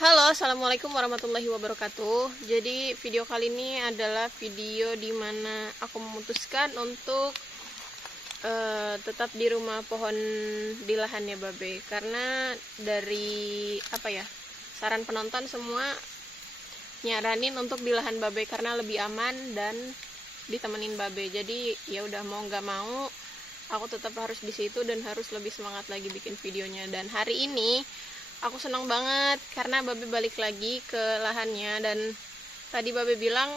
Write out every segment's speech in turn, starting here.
Halo, assalamualaikum warahmatullahi wabarakatuh. Jadi video kali ini adalah video dimana aku memutuskan untuk tetap di rumah pohon di lahannya Babe, karena dari saran penonton semua nyaranin untuk di lahan Babe karena lebih aman dan ditemenin Babe. Jadi ya udah mau nggak mau aku tetap harus di situ dan harus lebih semangat lagi bikin videonya. Dan hari ini aku senang banget karena Babe balik lagi ke lahannya, dan tadi Babe bilang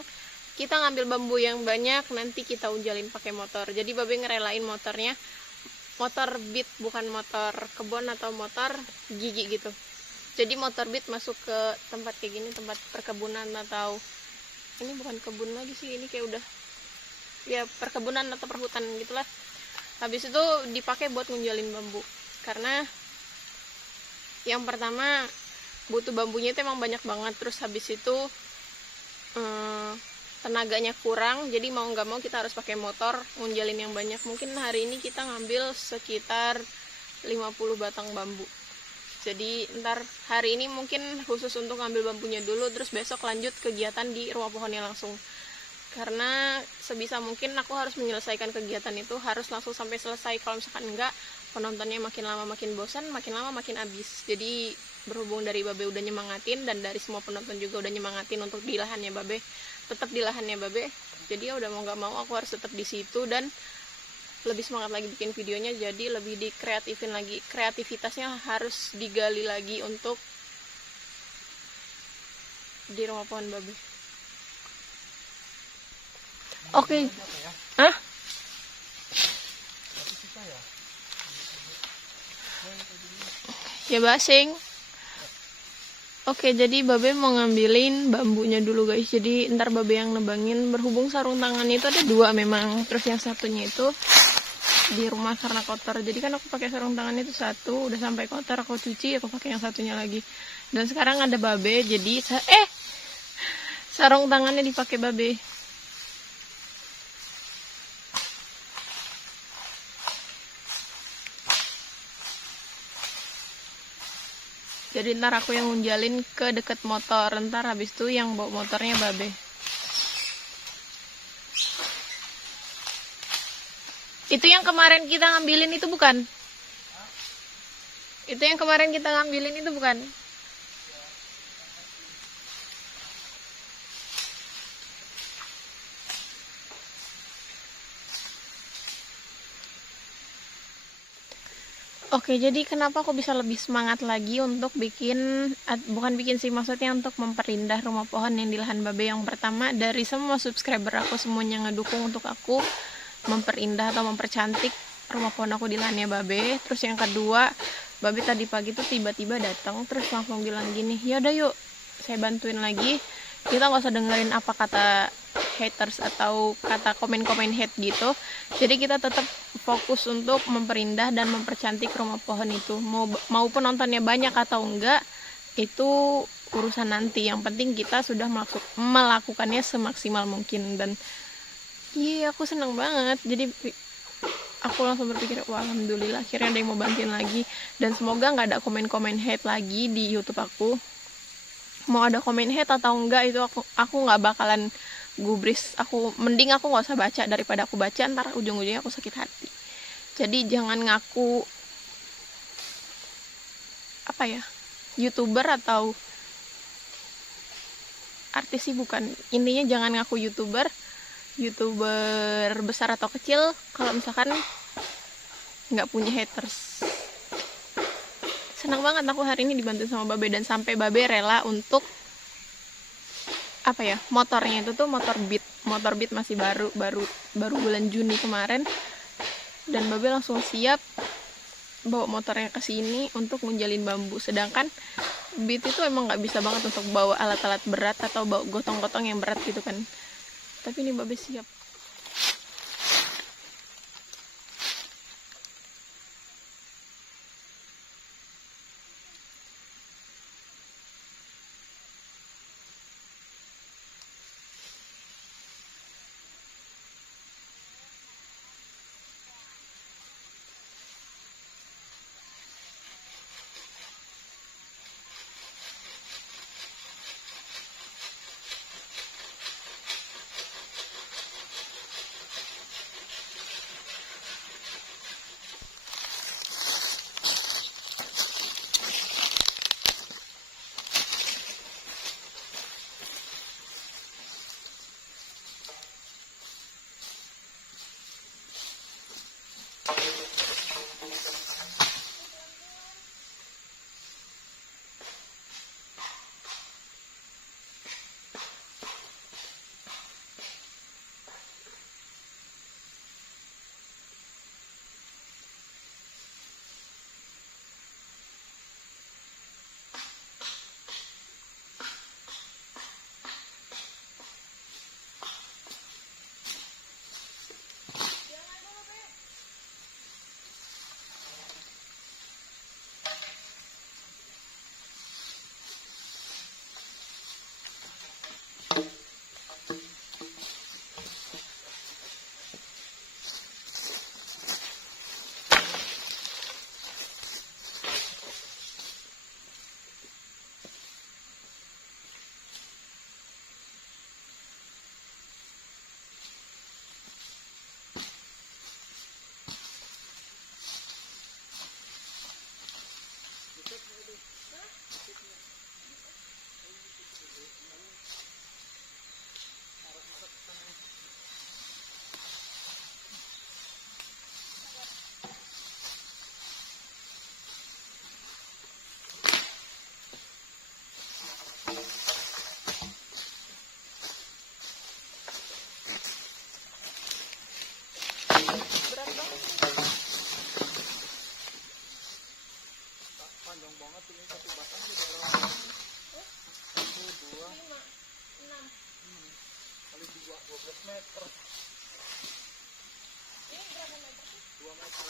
kita ngambil bambu yang banyak, nanti kita unjalin pakai motor. Jadi Babe ngerelain motornya, motor beat, bukan motor kebun atau motor gigi gitu. Jadi motor beat masuk ke tempat kayak gini, tempat perkebunan, atau ini bukan kebun lagi sih, ini kayak udah ya perkebunan atau perhutan gitulah. Habis itu dipakai buat ngunjalin bambu, karena yang pertama butuh bambunya itu emang banyak banget. Terus habis itu tenaganya kurang, jadi mau nggak mau kita harus pakai motor ngunjalin yang banyak. Mungkin hari ini kita ngambil sekitar 50 batang bambu. Jadi ntar hari ini mungkin khusus untuk ngambil bambunya dulu, terus besok lanjut kegiatan di rumah pohonnya langsung. Karena sebisa mungkin aku harus menyelesaikan kegiatan itu harus langsung sampai selesai. Kalau misalkan enggak, penontonnya makin lama makin bosan, makin lama makin habis. Jadi berhubung dari Babe udah nyemangatin dan dari semua penonton juga udah nyemangatin untuk di lahannya Babe, tetap di lahannya Babe. Jadi ya udah mau nggak mau aku harus tetap di situ dan lebih semangat lagi bikin videonya. Jadi lebih dikreatifin lagi, kreativitasnya harus digali lagi untuk di rumah pohon Babe. Oke. Hah? Ya basing. Oke, jadi Babe mau ngambilin bambunya dulu guys. Jadi ntar Babe yang nebangin. Berhubung sarung tangannya itu ada 2 memang. Terus yang satunya itu di rumah karena kotor. Jadi kan aku pakai sarung tangan itu 1, udah sampai kotor aku cuci, aku pakai yang satunya lagi. Dan sekarang ada Babe, jadi sarung tangannya dipakai Babe. Jadi ntar aku yang ngunjalin ke deket motor, ntar habis itu yang bawa motornya Babe. Itu yang kemarin kita ngambilin itu bukan? Itu yang kemarin kita ngambilin itu bukan? Oke, jadi kenapa aku bisa lebih semangat lagi untuk bukan bikin sih, maksudnya untuk memperindah rumah pohon yang di lahan Babe. Yang pertama, dari semua subscriber aku semuanya ngedukung untuk aku memperindah atau mempercantik rumah pohon aku di lahannya Babe. Terus yang kedua, Babe tadi pagi tuh tiba-tiba datang terus langsung bilang gini, yaudah yuk saya bantuin lagi, kita nggak usah dengerin apa kata haters atau kata komen-komen hate gitu. Jadi kita tetap fokus untuk memperindah dan mempercantik rumah pohon itu. Mau penontonnya banyak atau enggak, itu urusan nanti. Yang penting kita sudah melakukannya semaksimal mungkin. Dan aku seneng banget. Jadi aku langsung berpikir, wah alhamdulillah akhirnya ada yang mau bantuin lagi. Dan semoga nggak ada komen-komen hate lagi di YouTube aku. Mau ada komen hate atau enggak itu aku nggak bakalan gubris. Mending aku nggak usah baca daripada aku baca ntar ujung-ujungnya aku sakit hati. Jadi jangan ngaku YouTuber atau artis sih, bukan. Intinya jangan ngaku YouTuber besar atau kecil kalau misalkan nggak punya haters. Senang banget aku hari ini dibantu sama Babe, dan sampai Babe rela untuk motornya itu tuh motor beat masih baru bulan Juni kemarin, dan Babe langsung siap bawa motornya ke sini untuk ngunjalin bambu. Sedangkan beat itu emang nggak bisa banget untuk bawa alat-alat berat atau bawa gotong-gotong yang berat gitu kan, tapi ini Babe siap. meter. Ini berapa meter sih? 2 meter.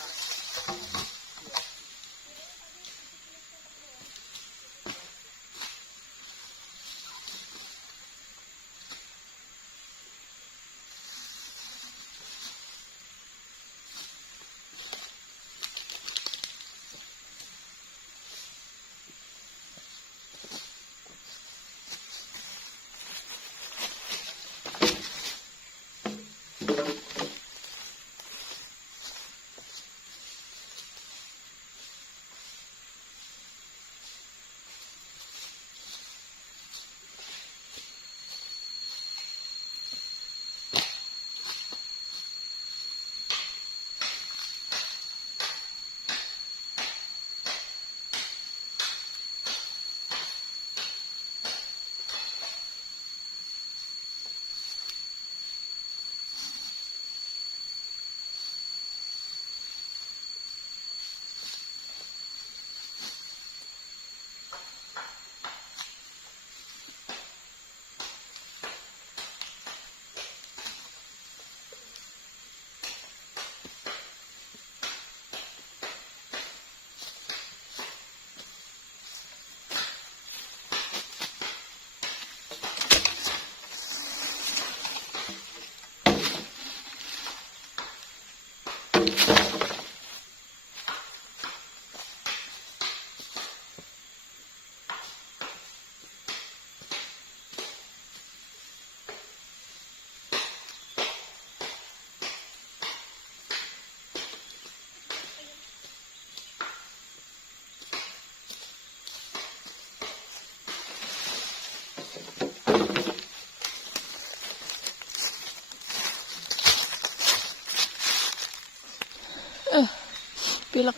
Pilek.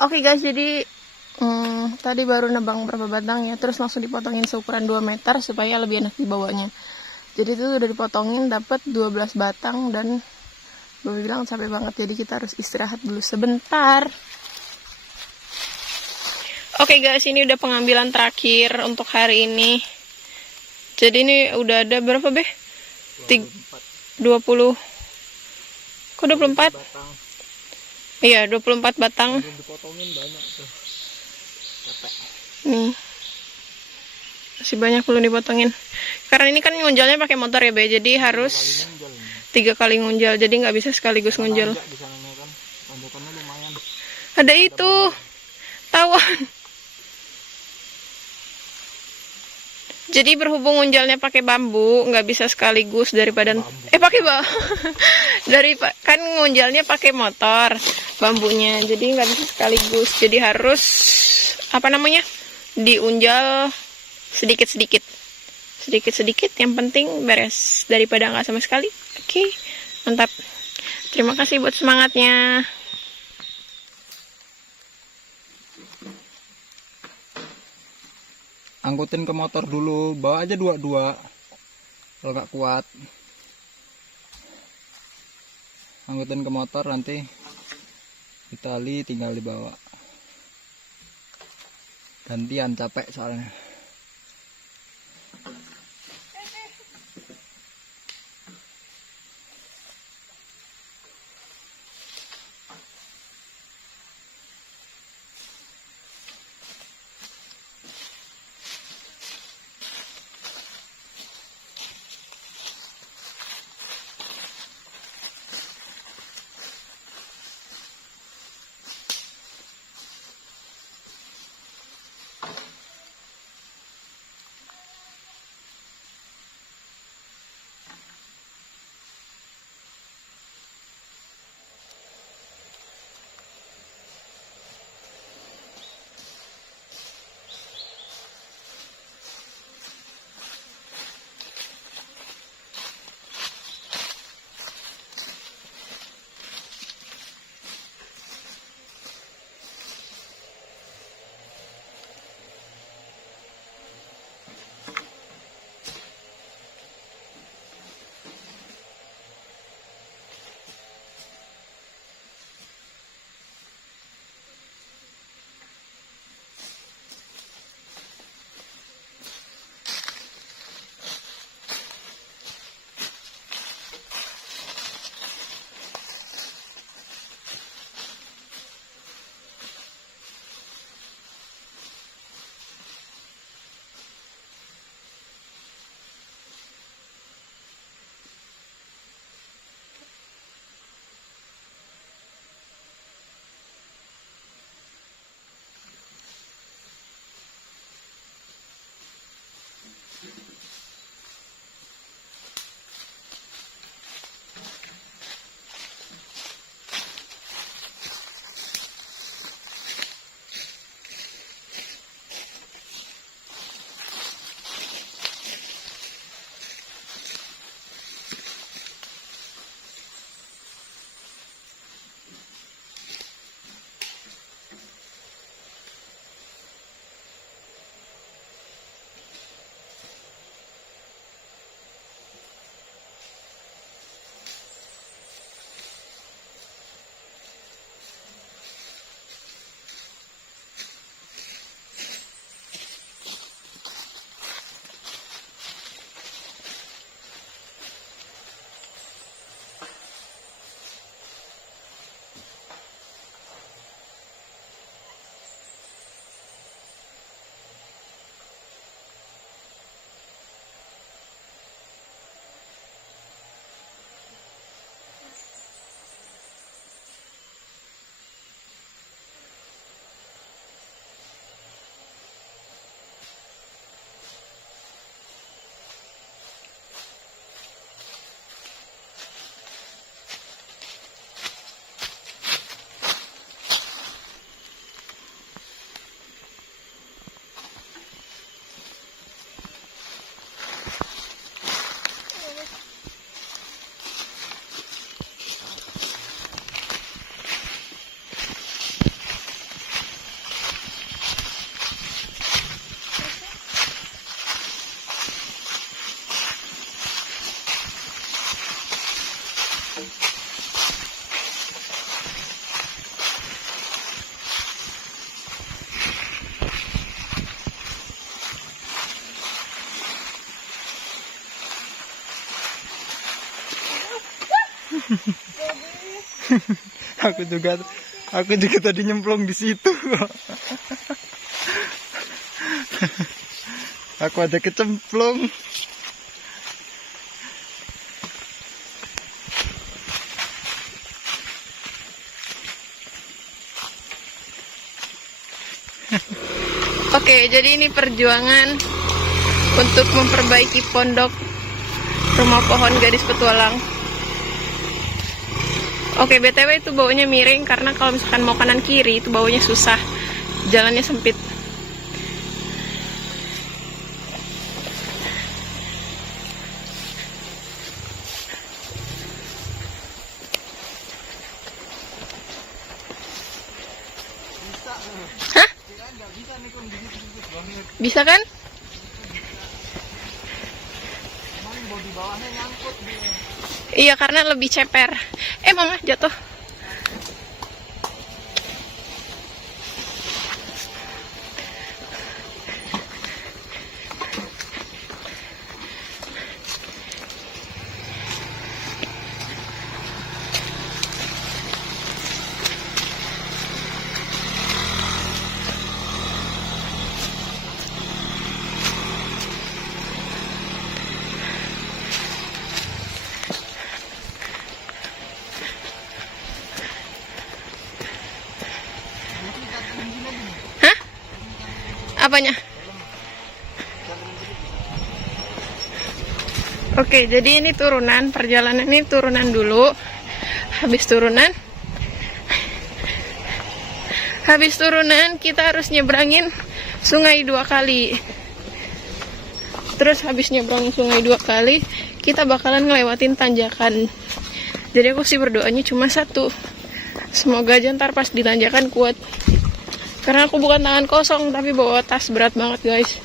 Oke guys, jadi tadi baru nebang berapa batang ya, terus langsung dipotongin seukuran 2 meter supaya lebih enak dibawanya. Jadi itu udah dipotongin dapat 12 batang dan Bapak bilang capek banget, jadi kita harus istirahat dulu sebentar. Oke guys, ini udah pengambilan terakhir untuk hari ini. Jadi ini udah ada berapa Beh? 20. Kok 24? Iya, 24 batang. Dipotongin banyak tuh. Capek. Nih. Masih banyak belum dipotongin. Karena ini kan ngunjalnya pakai motor ya, Be. Jadi harus 3 kali ngunjal. Jadi nggak bisa sekaligus ngunjal. Ada itu. Tawan. Jadi berhubung ngunjalnya pakai bambu, nggak bisa sekaligus daripada pakai dari kan ngunjalnya pakai motor bambunya, jadi nggak bisa sekaligus. Jadi harus diunjal sedikit-sedikit. Yang penting beres daripada nggak sama sekali. Oke, mantap. Terima kasih buat semangatnya. Angkutin ke motor dulu, bawa aja 2-2 kalau nggak kuat. Angkutin ke motor, nanti ditali tinggal dibawa. Gantian, capek soalnya. Aku juga tadi nyemplung di situ. Aku ada kecemplung. Oke, jadi ini perjuangan untuk memperbaiki pondok rumah pohon gadis petualang. Oke, BTW itu baunya miring karena kalau misalkan mau kanan kiri itu baunya susah. Jalannya sempit. Hah? Bisa kan? Iya, karena lebih ceper. Mama jatuh. Hah? Apanya? Oke, jadi ini turunan, perjalanan ini turunan dulu. Habis turunan kita harus nyebrangin sungai 2 kali. Terus habis nyebrangin sungai 2 kali, kita bakalan ngelewatin tanjakan. Jadi aku sih berdoanya cuma satu. Semoga aja ntar pas di tanjakan kuat. Karena aku bukan tangan kosong, tapi bawa tas berat banget, guys.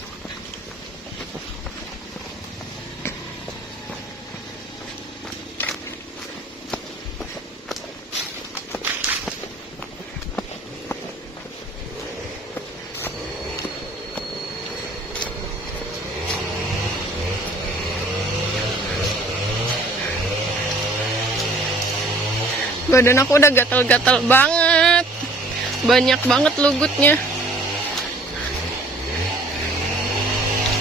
Badan aku udah gatal-gatal banget. Banyak banget lugutnya.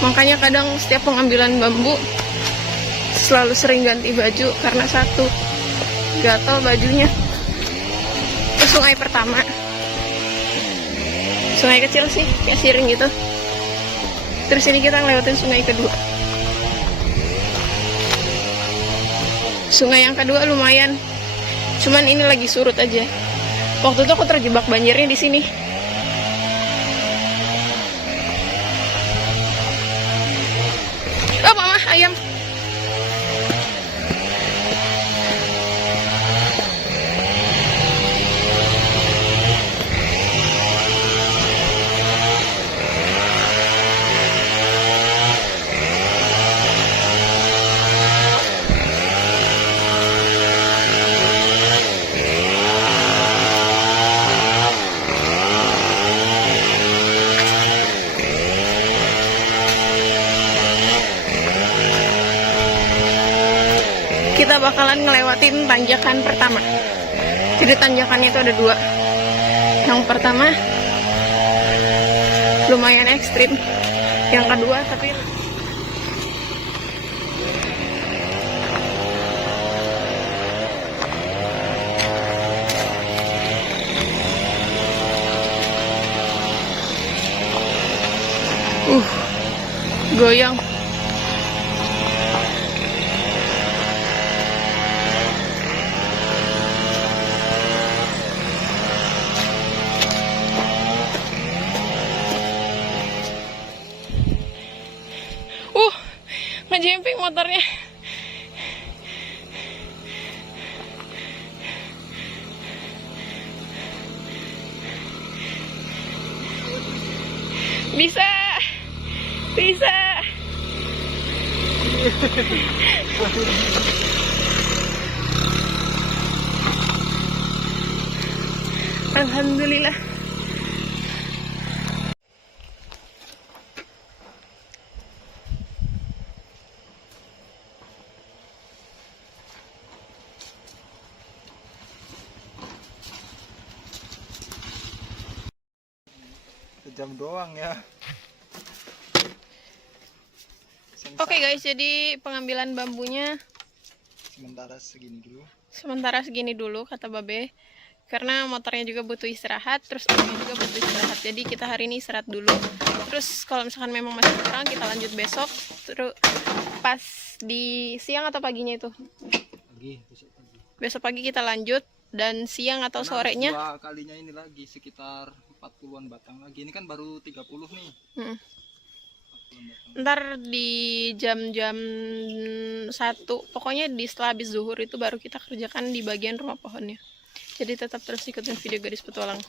Makanya kadang setiap pengambilan bambu selalu sering ganti baju karena satu, gatal bajunya. Ke sungai pertama. Sungai kecil sih, kayak siring gitu. Terus ini kita ngelewatin sungai kedua. Sungai yang kedua lumayan. Cuman ini lagi surut aja. Waktu itu aku terjebak banjirnya di sini. Oh, mama, ayam. Kita bakalan ngelewatin tanjakan pertama. Jadi tanjakannya itu ada 2. Yang pertama lumayan ekstrim. Yang kedua tapi goyang. Ngejemping motornya. Bisa. Alhamdulillah. sejam doang ya. Oke guys, jadi pengambilan bambunya sementara segini dulu kata Babe, karena motornya juga butuh istirahat, terus orangnya juga butuh istirahat. Jadi kita hari ini istirahat dulu, terus kalau misalkan memang masih kurang kita lanjut besok. Terus pas di siang atau paginya itu besok pagi kita lanjut, dan siang atau karena sorenya dua kalinya ini lagi sekitar 40-an batang lagi. Ini kan baru 30 nih. 40-an batang. ntar di jam-jam 1, pokoknya di setelah habis zuhur itu baru kita kerjakan di bagian rumah pohonnya. Jadi tetap terus ikutin video Gadis Petualang.